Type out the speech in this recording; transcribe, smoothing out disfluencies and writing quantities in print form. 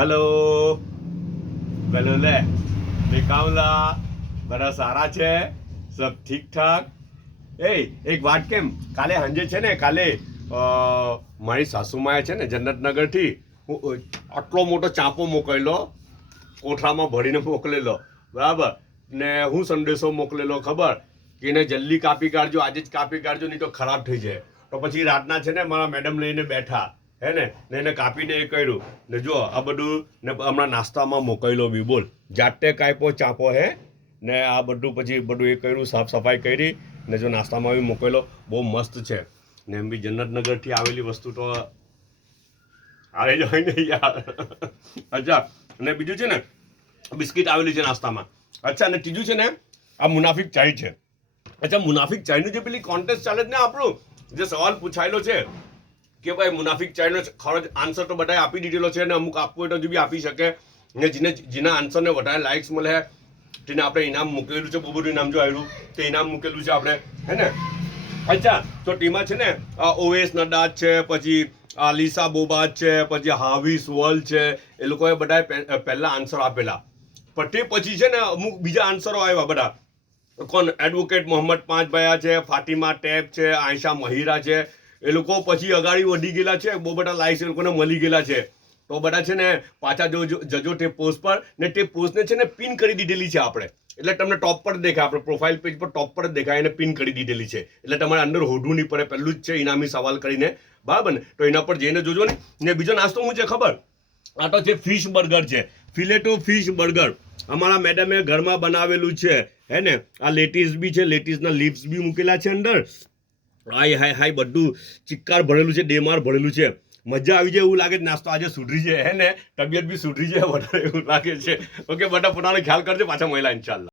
hello પેલો લે નિકામલા બરા સારા છે સબ ઠીક ઠાક એ એક વાત કેમ કાલે સાંજે છે ને કાલે મારી સાસુમાએ છે ને જન્નતનગરથી આટલો મોટો ચાંપો મોકલેલો કોઠામાં ભરીને મોકલેલો બરાબર ને હું સંદેશો મોકલેલો ખબર કે એને જલ્દી કાપી કાઢજો આજે જ કાપી કાઢજો નહીં તો ખરાબ થઈ જાય તો પછી રાતના છે ને મારા મેડમ લઈને બેઠા હે ને એને કાપીને એ કર્યું ને જો આ બધું ને હમણાં નાસ્તામાં મોકલેલો બી બોલ જાતે કાપ્યો ચાંપો હે ને આ બધું પછી બધું એ કર્યું સાફ સફાઈ કરી ને જો નાસ્તામાં બી મોકલેલો બહુ મસ્ત છે ને એમ બી જન્નતનગરથી આવેલી વસ્તુ તો આવે જ હોય ને યાર અચ્છા અને બીજું છે ને બિસ્કિટ આવેલી છે નાસ્તામાં અચ્છા અને ત્રીજું છે ને આ મુનાફિક ચાય છે અચ્છા મુનાફિક ચાયનું જે પેલી કોન્ટેસ્ટ ચાલે છે ને આપણું જે સવાલ પૂછાયેલો છે કે ભાઈ મુનાફિક ચાયનો ખરો આન્સર તો બધાએ આપી દીધેલો છે અને અમુક આપવું હોય તો બી આપી શકે ને જેના આન્સરને વધારે લાઇક્સ મળે તેને આપણે ઇનામ મૂકેલું છે બહુ બધું ઇનામ જો આવ્યું તે ઇનામ મૂકેલું છે આપણે હે ને અચ્છા તો ટીમાં છે ને ઓવેસ નડાજ છે પછી લીસા બોબાજ છે પછી હાવિસ વલ છે એ લોકોએ બધાએ પહેલા આન્સર આપેલા પણ તે પછી છે ને અમુક બીજા આન્સરો આવ્યા બધા કોણ એડવોકેટ મોહમ્મદ પાંચભાયા છે ફાતિમા ટેપ છે આયશા મહિરા છે એ લોકો પછી અગાડી વધી ગયેલા છે બહુ બધા લાઇક્સ એ લોકોને મળી ગયેલા છે તો બધા છે ને પાછા જજો તે પોસ્ટ પર ને તે પોસ્ટને છે ને પિન કરી દીધેલી છે આપણે એટલે તમને ટોપ પર દેખાય આપણે પ્રોફાઇલ પેજ પર ટોપ પર જ દેખાય એને પિન કરી દીધેલી છે એટલે તમારે અંદર હોડવું નહીં પડે પહેલું જ છે ઇનામી સવાલ કરીને બરાબર ને તો એના પર જઈને જોજો ને બીજો નાસ્તો શું છે ખબર આ તો છે ફિશ બર્ગર છે ફિલેટો ફિશ બર્ગર અમારા મેડમે ઘરમાં બનાવેલું છે હે ને આ લેટીસ બી છે લેટીસના લીવ્સ બી મૂકેલા છે અંદર હાય હાય હાય બધું ચિક્કાર ભરેલું છે ડેમાર ભરેલું છે મજા આવી જાય એવું લાગે નાસ્તો આજે સુધરી જાય હે ને તબિયત બી સુધરી જાય વધારે એવું લાગે છે ઓકે બધા પોતાનો ખ્યાલ કરજો પાછા મળ્યા ઇન્શાલ્લાહ